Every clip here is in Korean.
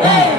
Hey!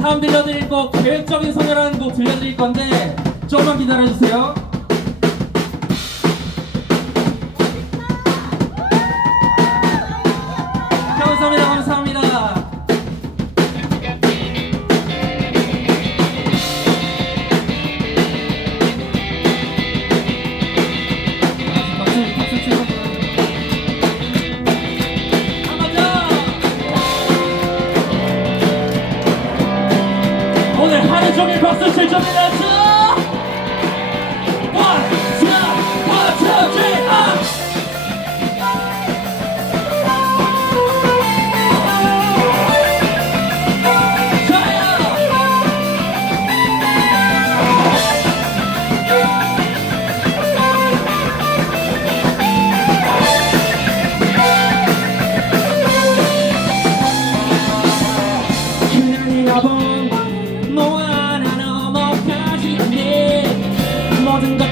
다음 들려드릴 곡 계획적인 소녀라는 곡 들려드릴 건데 조금만 기다려주세요. Jogging past the stage of the. loving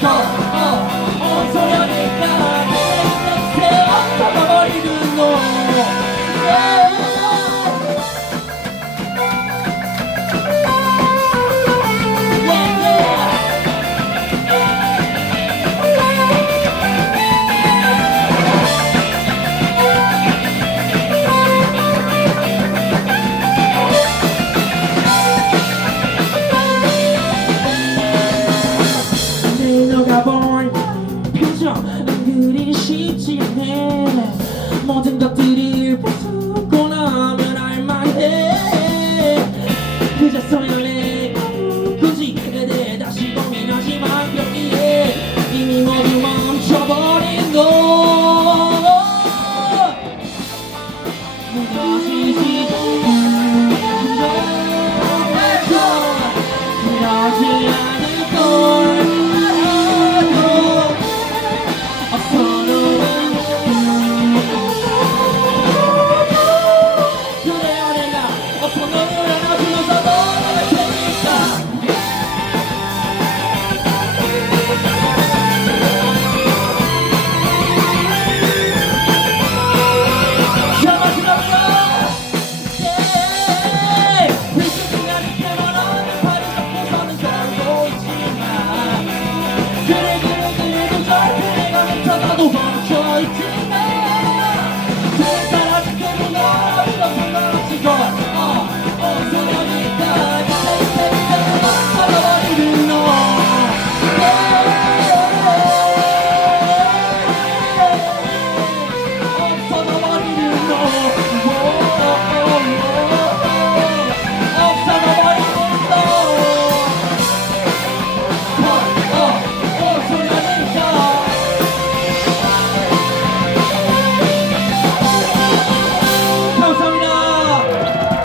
告。 설레. 굳이 대해 다시 고민하지 마. 여기에 이미 모두 멈춰버린 거 무엇이